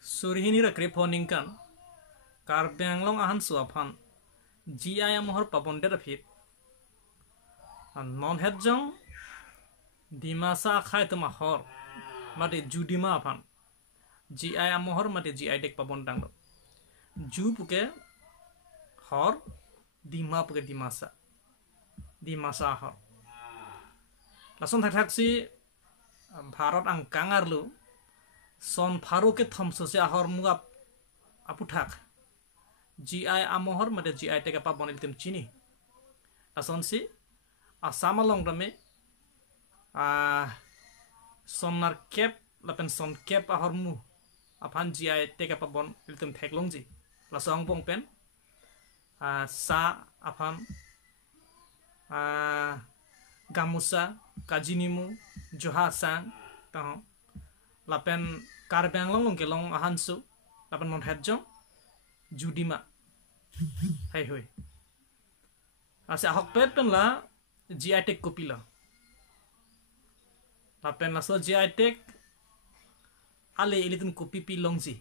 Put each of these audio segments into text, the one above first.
Surhini ra kreponing kan karbeng long ahan suaphan ji aya mohor papon der fit non het jong dimasa khai tuma hor mate judima aphan ji aya mohor mate ji ai dek papon dang ju puke hor dima puke dimasa hor lason thak si Bharat ang kangarlu son pharu ke thamso se ahor mugap aputhak gi amohor mate gi te ka papon iltim chini ason si asama long rame sonar kep lapen son kep ahor mu aphan gi te ka papon iltim thek longji lasong pong pen sa aphan gamusa kajinimu joha sang tah lapen karbeng long ke long ahansu lapen non hedjong judima hai hoi ase ahok pet pen la gi tek kopila lapen la so gi tek ale ilitun kopi pi longji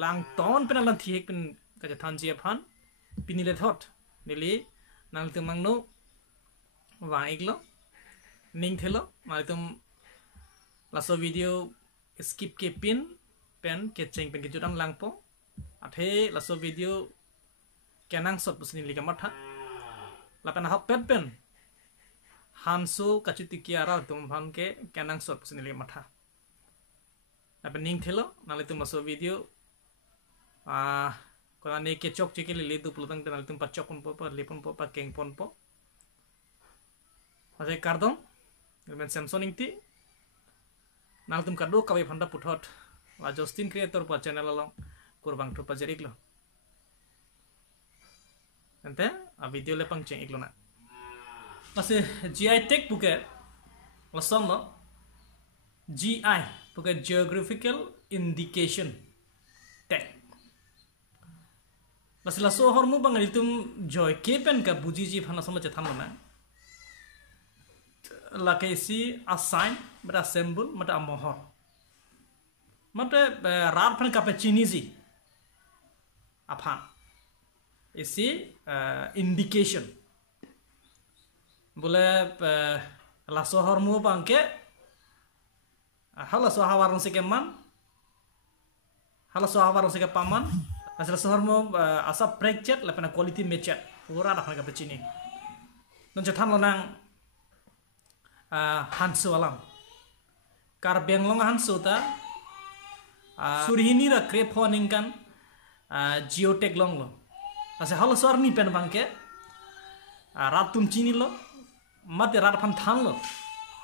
lang ton pen lan thiek pen ka than ji aphan pinile thot nili nang tumang no wa iglo ning thelo maitum laso video skip ke pin pen ke cheng pen ke judang langpo athe laso video kenang sot pusni liga matha lapen hak pet pen hansu kachuti kiara tum bhan ke kenang sot pusni liga matha lapen ning thelo nalitum laso video kona ne ke chok chike le du plutang ten nalitum pachok pon po lepon po pa keng pon po ase kardong men samsung ingti naltum kadu kawe phanda puthot la Justin creator pa channel along kurbang thu pajerik lo ente a video le pang cheng iklo na ase gi tek buke lasong lo gi buke geographical indication tek lasila so hormu bang ritum joy kepen ka buji ji phana sama chethan lo na lakesi assign mata symbol mata mohor mata rar phan ka chinizi aphan isi indication bole la sohor mu bangke hala so hawarong se keman hala so hawarong se paman asal sohor mu asa prekchet la pena quality mechet pura rar phan ka chini non chethan lo nang hansu alam kar benglong hansu ta surhini ra kreponing kan geotek long lo ase halo sorni pen bangke ratum chini lo mate rat phan than lo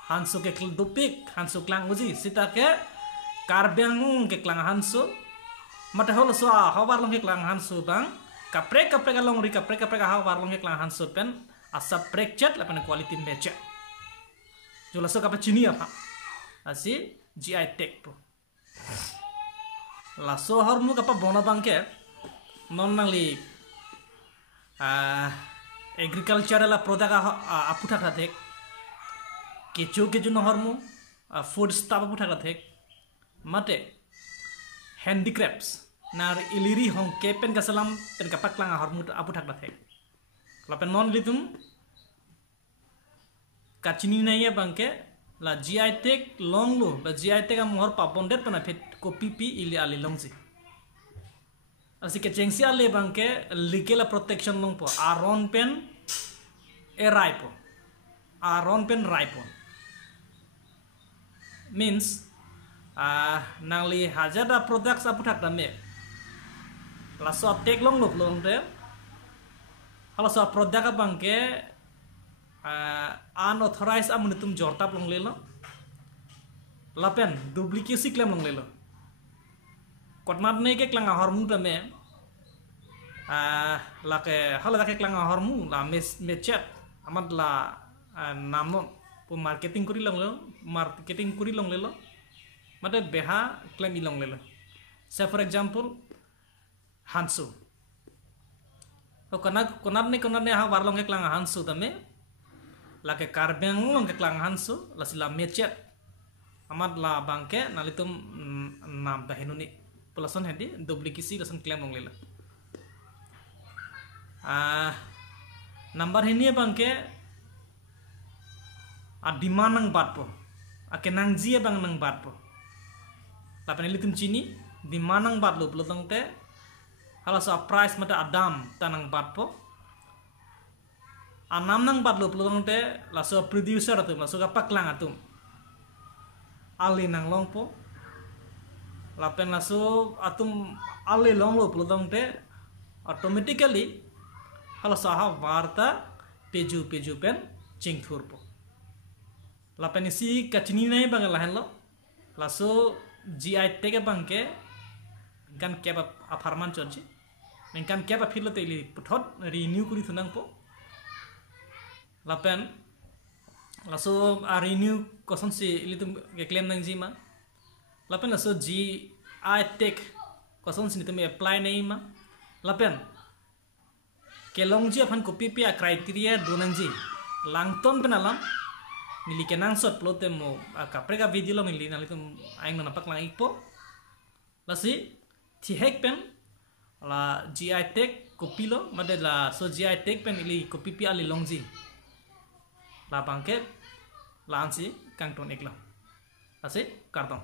hansu ke kl dopik hansu klang uji sita ke kar beng ke klang hansu mate holo so hawar long ke klang hansu bang kapre long ri kapre hawar long ke klang hansu pen asa prekchet la pen quality mecha jula so kapa chini apa asi gi tek po la so hormu kapa bona bangke non nali agriculture la product aputa thek kechu no hormu food stuff aputa thek mate handicrafts nar iliri hong kepen kasalam pen kapak lang hormu aputa thek lapen non litum kachini naya bangke la gi tek long lo la gi tek am mohor papon det pana phet copy pi ili ali longji asi ke chengsi ale bangke legal protection long po aron pen raipo means nangli hajada products aputhak dame la so tek long de hala so product bangke unauthorized amunitum jortap long lelo lapen duplicate claim long lelo kotmat ne ke klang hormu tame lake hala lake klang hormu la mechat amad la namon pu marketing kuri long lelo mate beha claim long lelo say for example hansu konat ne ha warlong ke klang hansu tame lake karbeng long ke klang hansu la sila mechet amad la bangke nalitum nam ta henuni pelason hedi duplicasi lasan claim nong lela number heni bangke demand nang bat po nang jia bang nang bat po lapan litum chini demand nang bat lo pelotong te hala sa price mata adam tanang bat po anam nang bat lo pelotong te laso producer atum laso kapak lang atum ali nang long po lapen laso atum ali long lo pelotong te automatically hala sa ha warta peju pen ching thur po lapen isi kachini nai bang lahen lo laso GI tag bangke kan keba aparman chonji kan keba philo te li puthot renew kuri thunang po lapen laso renew koson si litum claim nang jima lapen laso GI tag koson si nitum apply nei ma lapen kelong ji aphan copy pe criteria donang ji langton penalam nili kenang sot plote mo kaprega video lo nili nalitum aing napak lang ipo lasi thi hack pen la GI tag copy lo made la so GI tag pen ili copy pi ali longji la bangke lansi kangton ekla lasi kartong